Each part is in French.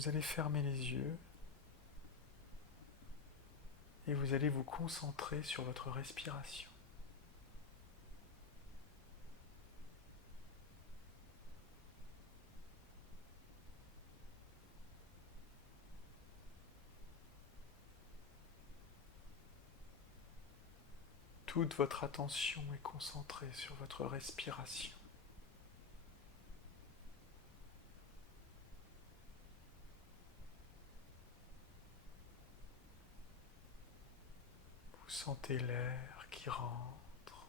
vous allez fermer les yeux et vous allez vous concentrer sur votre respiration. Toute votre attention est concentrée sur votre respiration. Vous sentez l'air qui rentre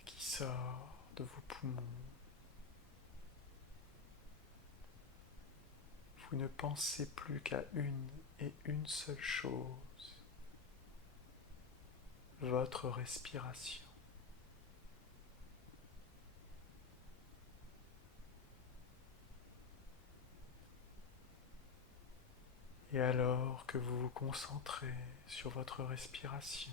et qui sort de vos poumons. Vous ne pensez plus qu'à une seule chose, votre respiration. Et alors que vous vous concentrez sur votre respiration,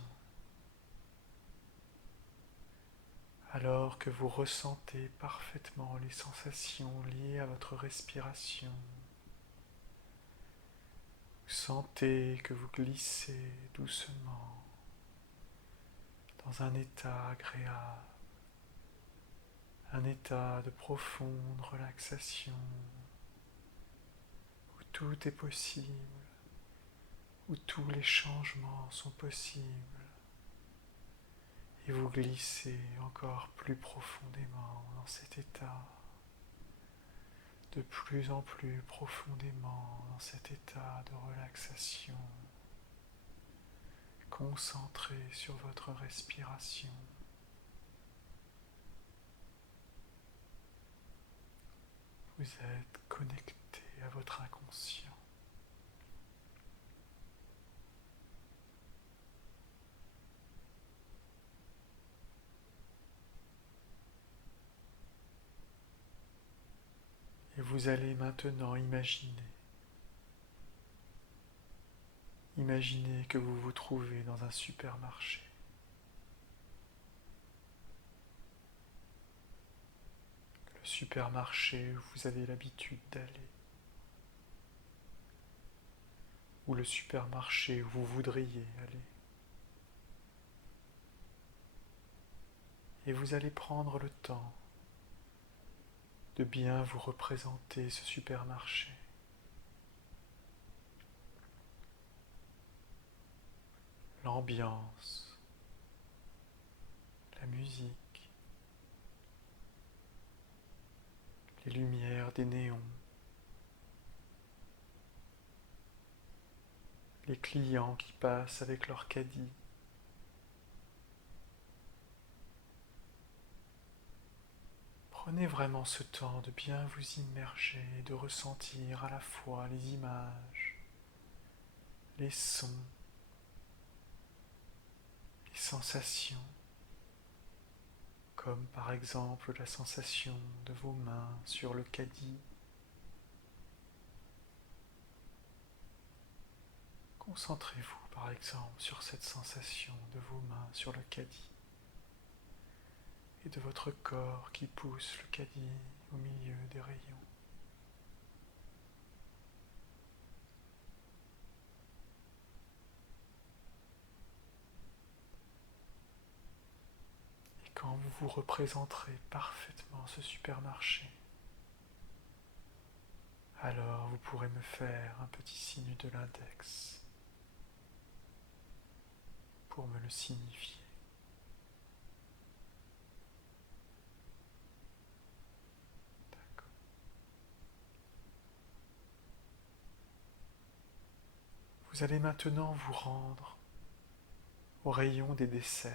alors que vous ressentez parfaitement les sensations liées à votre respiration, vous sentez que vous glissez doucement dans un état agréable, un état de profonde relaxation, où tout est possible, où tous les changements sont possibles, et vous glissez encore plus profondément dans cet état, de plus en plus profondément dans cet état de relaxation, concentré sur votre respiration. Vous êtes connecté à votre inconscient. Et vous allez maintenant imaginez que vous vous trouvez dans un supermarché. Le supermarché où vous avez l'habitude d'aller. Ou le supermarché où vous voudriez aller. Et vous allez prendre le temps de bien vous représenter ce supermarché. L'ambiance, la musique, les lumières des néons, les clients qui passent avec leur caddie. Prenez vraiment ce temps de bien vous immerger et de ressentir à la fois les images, les sons, les sensations, comme par exemple la sensation de vos mains sur le caddie. Concentrez-vous par exemple sur cette sensation de vos mains sur le caddie et de votre corps qui pousse le caddie au milieu des rayons. Et quand vous vous représenterez parfaitement ce supermarché, alors vous pourrez me faire un petit signe de l'index pour me le signifier. D'accord. Vous allez maintenant vous rendre au rayon des desserts,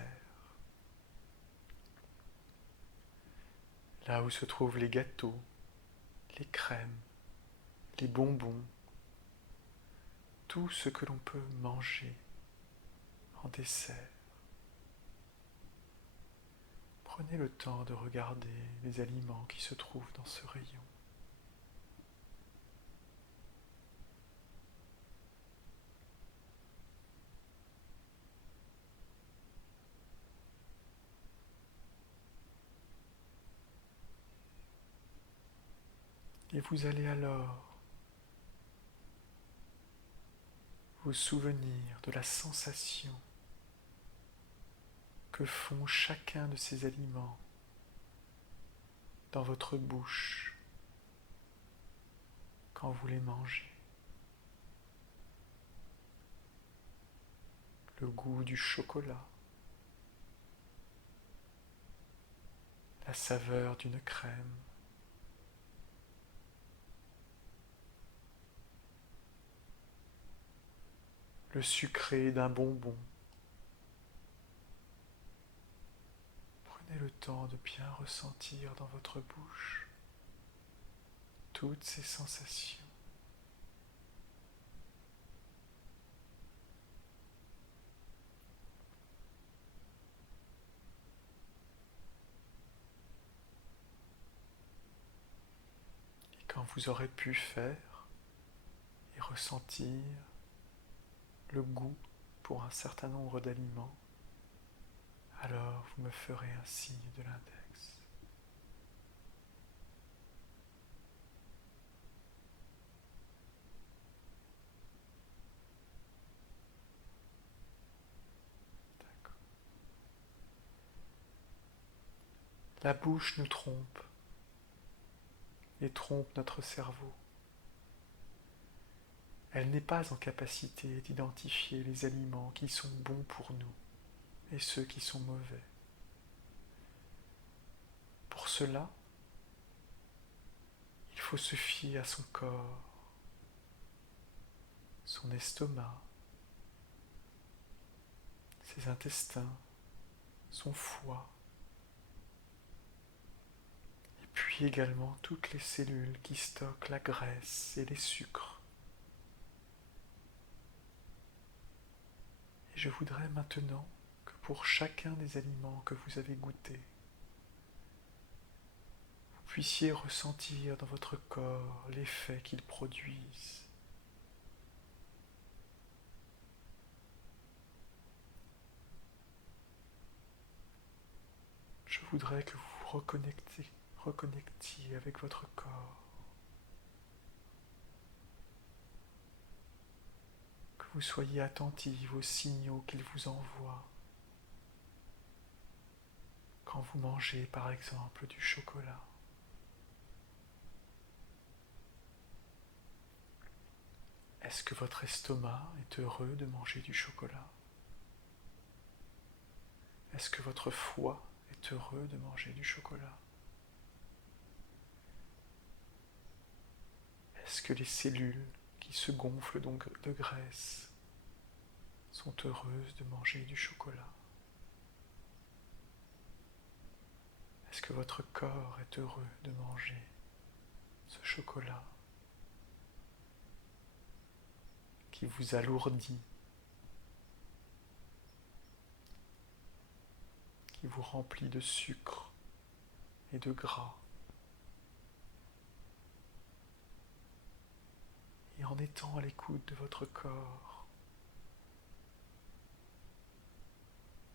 là où se trouvent les gâteaux, les crèmes, les bonbons, tout ce que l'on peut manger en dessert. Prenez le temps de regarder les aliments qui se trouvent dans ce rayon. Et vous allez alors vous souvenir de la sensation que font chacun de ces aliments dans votre bouche quand vous les mangez. Le goût du chocolat, la saveur d'une crème, le sucré d'un bonbon. Prenez le temps de bien ressentir dans votre bouche toutes ces sensations. Et quand vous aurez pu faire et ressentir le goût pour un certain nombre d'aliments, alors vous me ferez un signe de l'index. D'accord. La bouche nous trompe et trompe notre cerveau. Elle n'est pas en capacité d'identifier les aliments qui sont bons pour nous et ceux qui sont mauvais. Pour cela, il faut se fier à son corps, son estomac, ses intestins, son foie, et puis également toutes les cellules qui stockent la graisse et les sucres. Et je voudrais maintenant que pour chacun des aliments que vous avez goûtés, vous puissiez ressentir dans votre corps l'effet qu'ils produisent. Je voudrais que vous vous reconnectiez avec votre corps, que vous soyez attentifs aux signaux qu'il vous envoie quand vous mangez par exemple du chocolat. Est-ce que votre estomac est heureux de manger du chocolat? Est-ce que votre foie est heureux de manger du chocolat? Est-ce que les cellules qui se gonflent donc de graisse sont heureuses de manger du chocolat? Est-ce que votre corps est heureux de manger ce chocolat qui vous alourdit, qui vous remplit de sucre et de gras? Et en étant à l'écoute de votre corps,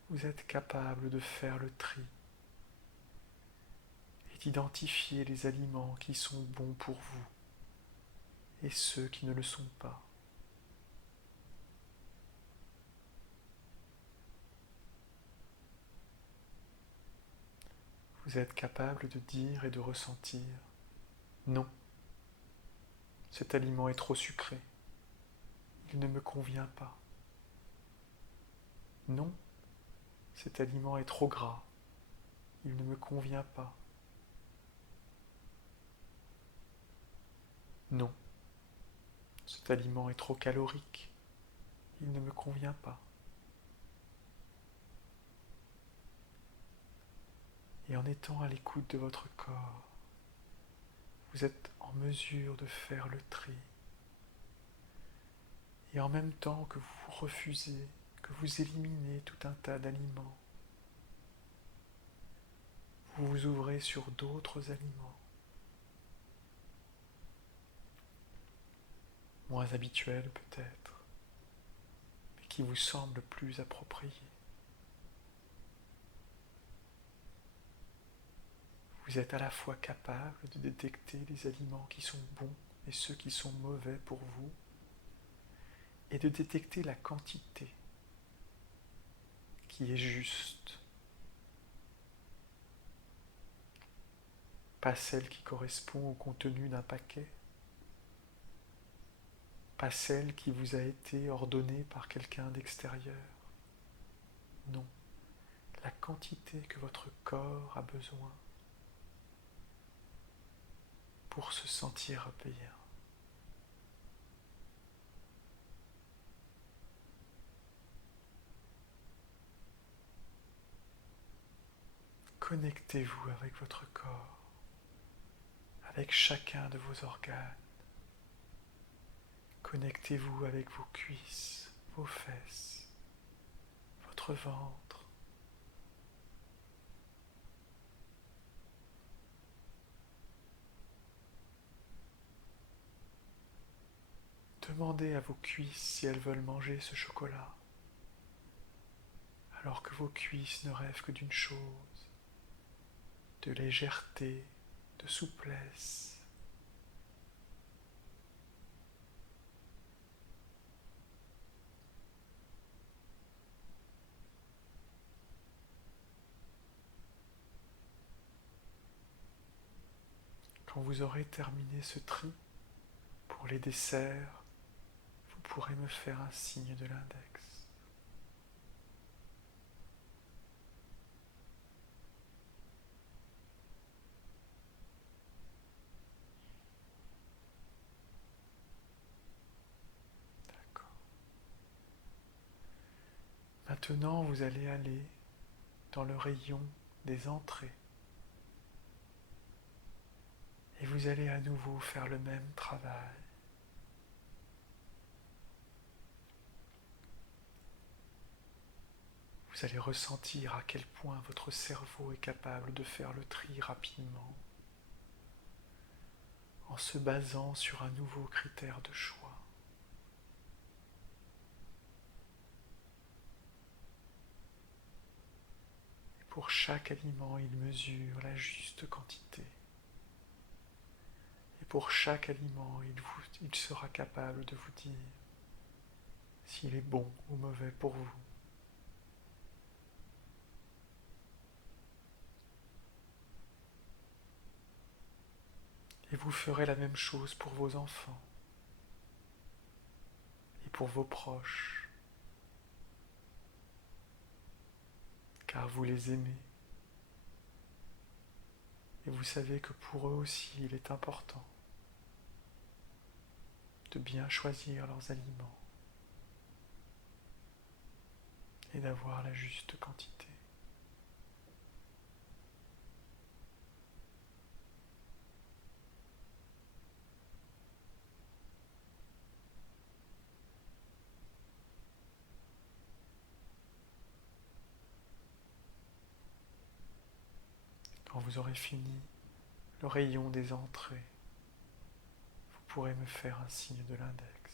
vous êtes capable de faire le tri et d'identifier les aliments qui sont bons pour vous et ceux qui ne le sont pas. Vous êtes capable de dire et de ressentir: non, cet aliment est trop sucré, il ne me convient pas. Non, cet aliment est trop gras, il ne me convient pas. Non, cet aliment est trop calorique, il ne me convient pas. Et en étant à l'écoute de votre corps, vous êtes en mesure de faire le tri. Et en même temps que vous refusez, que vous éliminez tout un tas d'aliments, vous vous ouvrez sur d'autres aliments, moins habituels peut-être, mais qui vous semblent plus appropriés. Vous êtes à la fois capable de détecter les aliments qui sont bons et ceux qui sont mauvais pour vous, et de détecter la quantité qui est juste, pas celle qui correspond au contenu d'un paquet, pas celle qui vous a été ordonnée par quelqu'un d'extérieur. Non, la quantité que votre corps a besoin pour se sentir bien. Connectez-vous avec votre corps, avec chacun de vos organes. Connectez-vous avec vos cuisses, vos fesses, votre ventre. Demandez à vos cuisses si elles veulent manger ce chocolat, alors que vos cuisses ne rêvent que d'une chose, de légèreté, de souplesse. Quand vous aurez terminé ce tri, pour les desserts, vous pourrez me faire un signe de l'index. D'accord. Maintenant, vous allez aller dans le rayon des entrées. Et vous allez à nouveau faire le même travail. Vous allez ressentir à quel point votre cerveau est capable de faire le tri rapidement, en se basant sur un nouveau critère de choix. Et pour chaque aliment, il mesure la juste quantité. Et pour chaque aliment, il sera capable de vous dire s'il est bon ou mauvais pour vous. Et vous ferez la même chose pour vos enfants et pour vos proches, car vous les aimez. Et vous savez que pour eux aussi, il est important de bien choisir leurs aliments et d'avoir la juste quantité. Quand vous aurez fini le rayon des entrées, vous pourrez me faire un signe de l'index.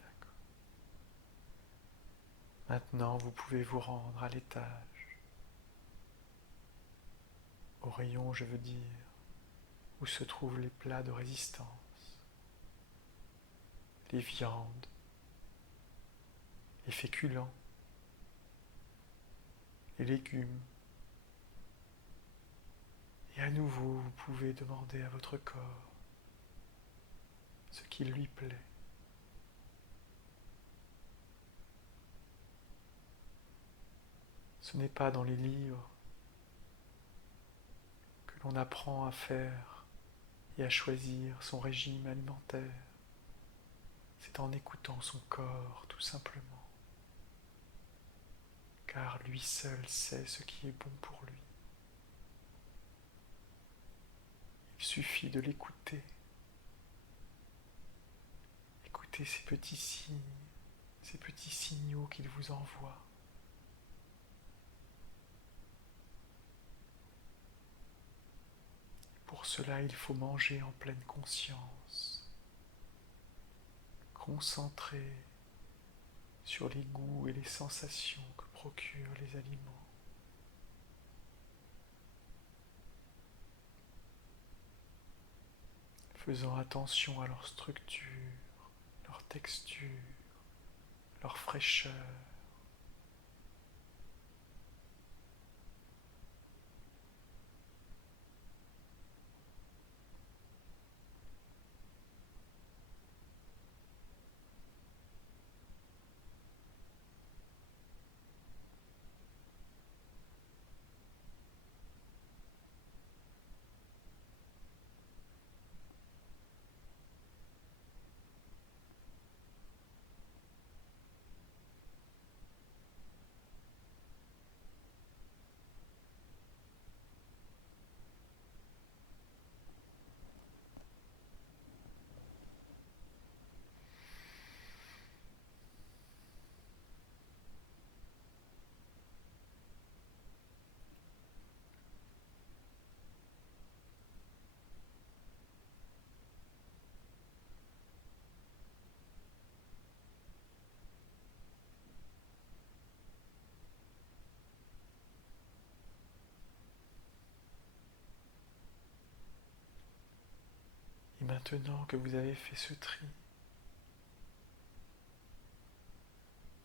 D'accord. Maintenant, vous pouvez vous rendre à l'étage, au rayon, je veux dire, où se trouvent les plats de résistance, les viandes, les féculents, les légumes. Et à nouveau, vous pouvez demander à votre corps ce qui lui plaît. Ce n'est pas dans les livres que l'on apprend à faire et à choisir son régime alimentaire. C'est en écoutant son corps, tout simplement. Car lui seul sait ce qui est bon pour lui. Il suffit de l'écouter. Écoutez ces petits signes, ces petits signaux qu'il vous envoie. Pour cela, il faut manger en pleine conscience, concentré sur les goûts et les sensations que procurent les aliments. Faisant attention à leur structure, leur texture, leur fraîcheur. Et maintenant que vous avez fait ce tri,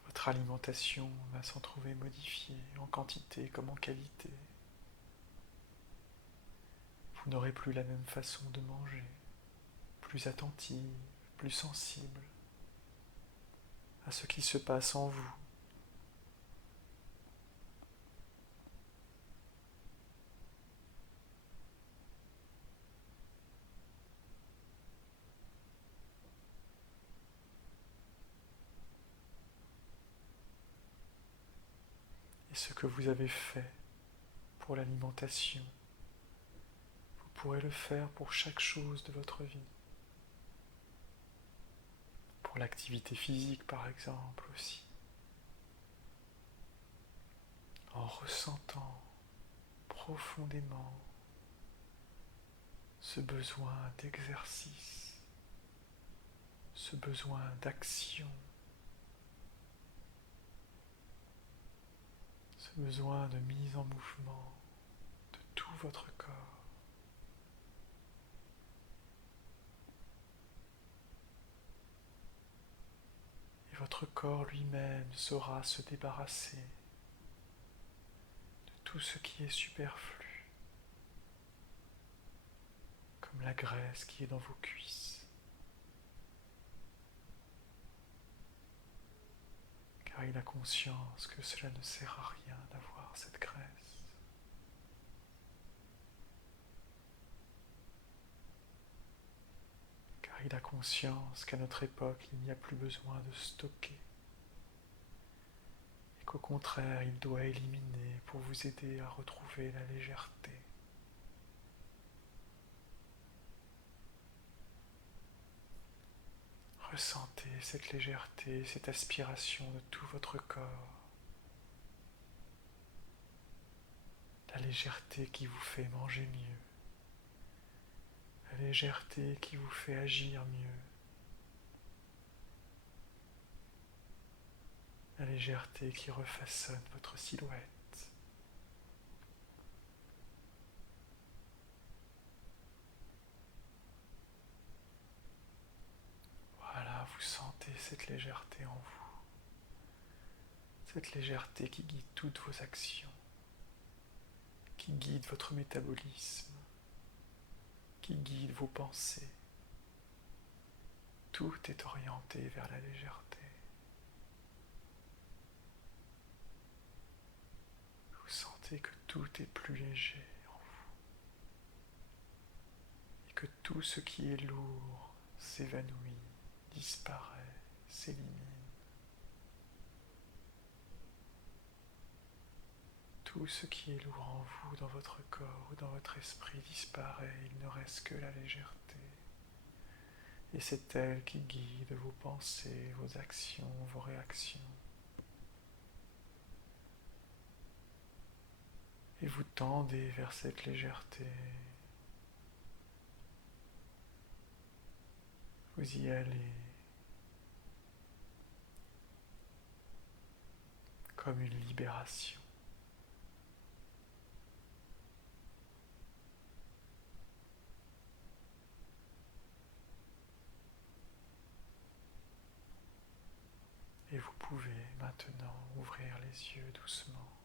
votre alimentation va s'en trouver modifiée en quantité comme en qualité. Vous n'aurez plus la même façon de manger, plus attentive, plus sensible à ce qui se passe en vous. Et ce que vous avez fait pour l'alimentation, vous pourrez le faire pour chaque chose de votre vie. Pour l'activité physique par exemple aussi. En ressentant profondément ce besoin d'exercice, ce besoin d'action, ce besoin de mise en mouvement de tout votre corps. Et votre corps lui-même saura se débarrasser de tout ce qui est superflu, comme la graisse qui est dans vos cuisses. Car il a conscience que cela ne sert à rien d'avoir cette graisse. Car il a conscience qu'à notre époque, il n'y a plus besoin de stocker. Et qu'au contraire, il doit éliminer pour vous aider à retrouver la légèreté. Ressentez cette légèreté, cette aspiration de tout votre corps. La légèreté qui vous fait manger mieux. La légèreté qui vous fait agir mieux. La légèreté qui refaçonne votre silhouette. Voilà, vous sentez cette légèreté en vous. Cette légèreté qui guide toutes vos actions, qui guide votre métabolisme, qui guide vos pensées. Tout est orienté vers la légèreté. Vous sentez que tout est plus léger en vous et que tout ce qui est lourd s'évanouit, disparaît, s'élimine. Tout ce qui est lourd en vous, dans votre corps ou dans votre esprit disparaît, il ne reste que la légèreté. Et c'est elle qui guide vos pensées, vos actions, vos réactions. Et vous tendez vers cette légèreté. Vous y allez. comme une libération. Et vous pouvez maintenant ouvrir les yeux doucement.